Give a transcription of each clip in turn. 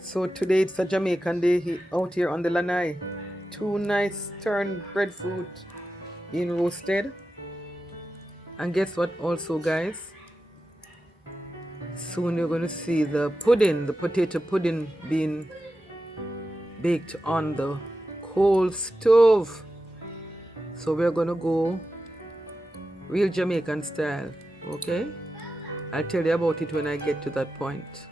So today it's a Jamaican day out here on the lanai. Two nice turned breadfruit being roasted. And guess what also, guys? Soon you're going to see the pudding, the potato pudding being baked on the coal stove. So we're going to go real Jamaican style, okay? I'll tell you about it when I get to that point.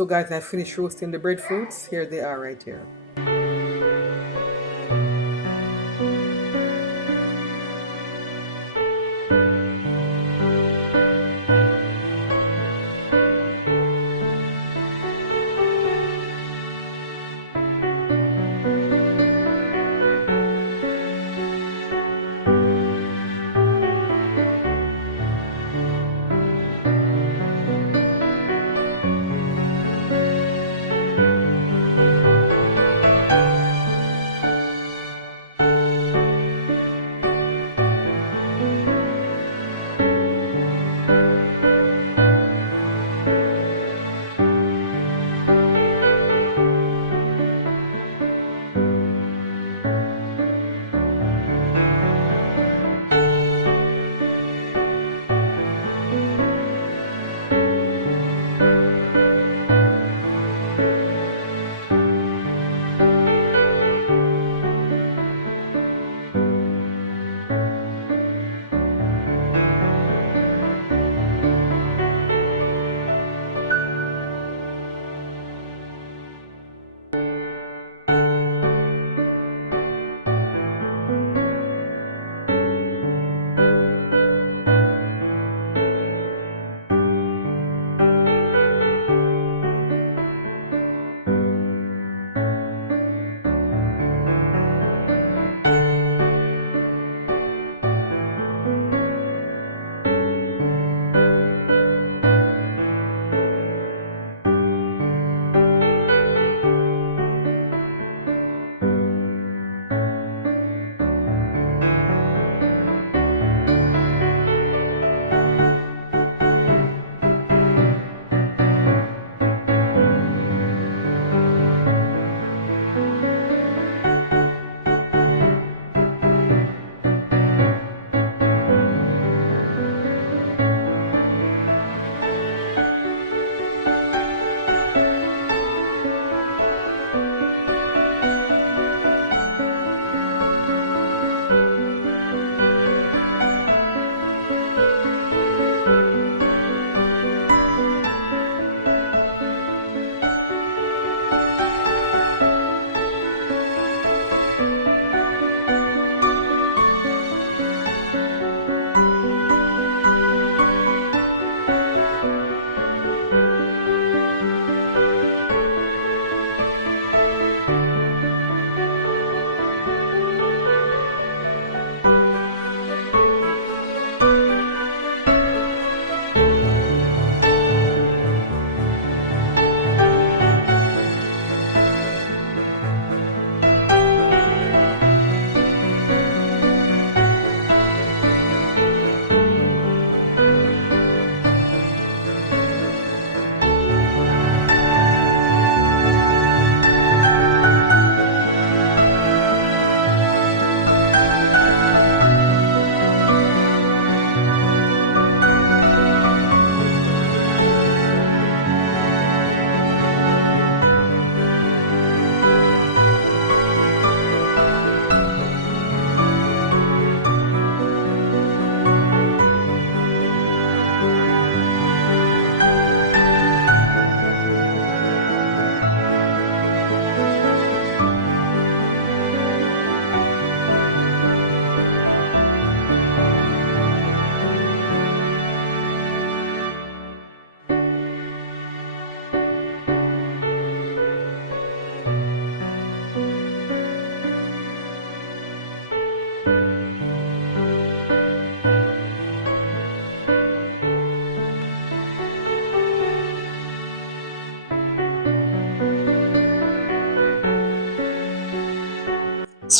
So guys, I finished roasting the breadfruits. Here they are right here.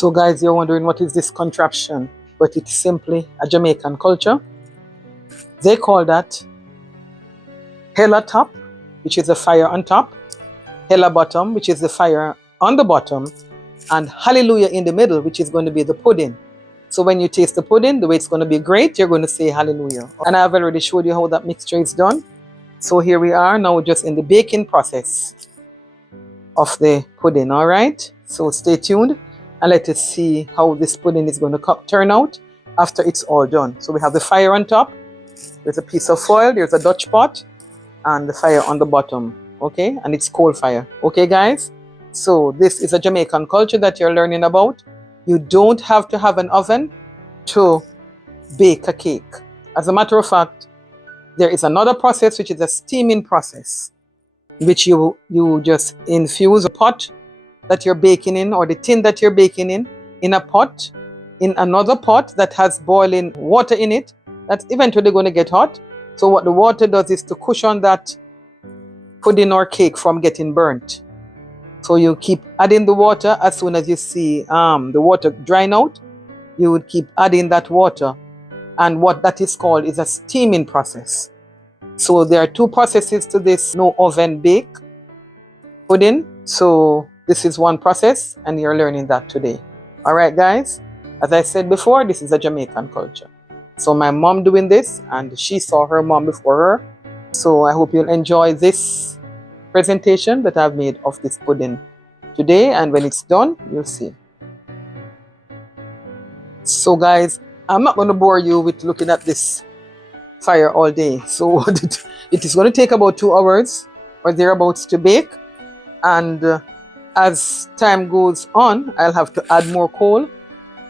So guys, you're wondering what is this contraption, but it's simply a Jamaican culture. They call that hella top, which is the fire on top, hella bottom, which is the fire on the bottom, and hallelujah in the middle, which is going to be the pudding. So when you taste the pudding, the way it's going to be great, you're going to say hallelujah. And I've already showed you how that mixture is done. So here we are now just in the baking process of the pudding, all right? So stay tuned and let us see how this pudding is going to turn out after it's all done. So we have the fire on top, there's a piece of foil, there's a Dutch pot, and the fire on the bottom, okay? And it's coal fire, okay guys? So this is a Jamaican culture that you're learning about. You don't have to have an oven to bake a cake. As a matter of fact, there is another process which is a steaming process, which you just infuse a pot that you're baking in, or the tin that you're baking in a pot, in another pot that has boiling water in it, that's eventually going to get hot. So what the water does is to cushion that pudding or cake from getting burnt. So you keep adding the water. As soon as you see the water drying out, you would keep adding that water. And what that is called is a steaming process. So there are two processes to this no oven bake pudding. So this is one process, and you're learning that today. All right, guys. As I said before, this is a Jamaican culture. So my mom doing this, and she saw her mom before her. So I hope you'll enjoy this presentation that I've made of this pudding today, and when it's done, you'll see. So guys, I'm not going to bore you with looking at this fire all day. So it is going to take about 2 hours or thereabouts to bake, and as time goes on, I'll have to add more coal,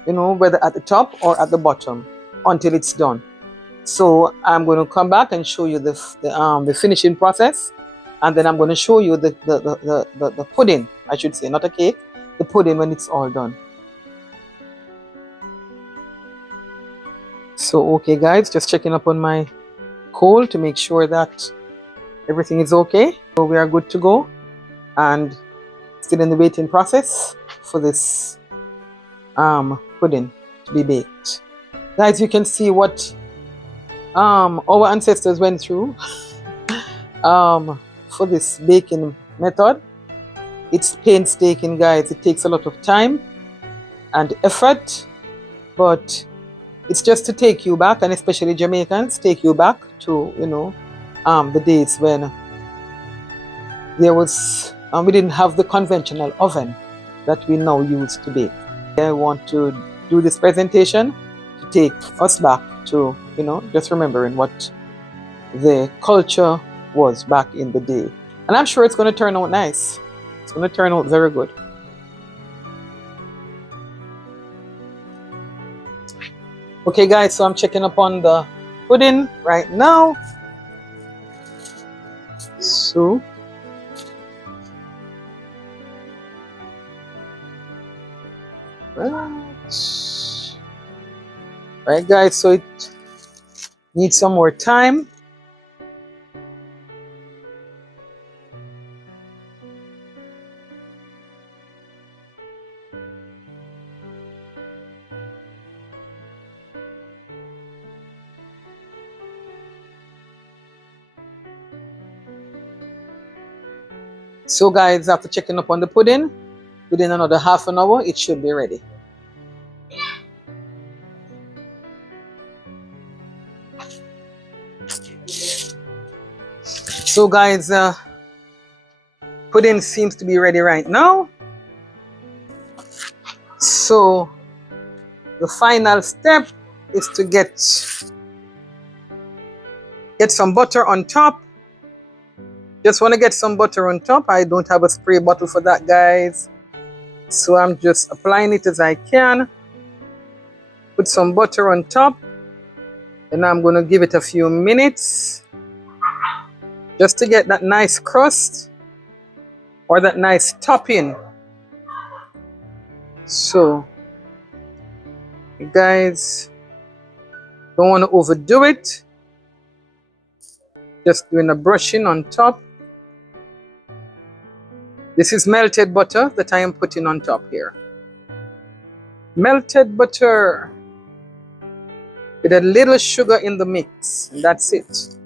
you know, whether at the top or at the bottom, until it's done. So I'm going to come back and show you the finishing process, and then I'm going to show you the pudding, I should say, not a cake, the pudding when it's all done. So okay guys, just checking up on my coal to make sure that everything is okay. So we are good to go, and still in the waiting process for this pudding to be baked. Guys, you can see what our ancestors went through for this baking method. It's painstaking, guys. It takes a lot of time and effort, but it's just to take you back, and especially Jamaicans, take you back to, you know, the days when there was we didn't have the conventional oven that we now use to bake. I want to do this presentation to take us back to, you know, just remembering what the culture was back in the day. And I'm sure it's going to turn out nice. It's going to turn out very good. Okay guys, so I'm checking up on the pudding right now. So right guys, so it needs some more time. So guys, after checking up on the pudding, within another half an hour, it should be ready. So guys, pudding seems to be ready right now. So the final step is to get some butter on top. Just want to get some butter on top. I don't have a spray bottle for that, guys. So I'm just applying it as I can. Put some butter on top. And I'm going to give it a few minutes just to get that nice crust or that nice topping. So, you guys don't want to overdo it. Just doing a brushing on top. This is melted butter that I am putting on top here. Melted butter with a little sugar in the mix. And that's it.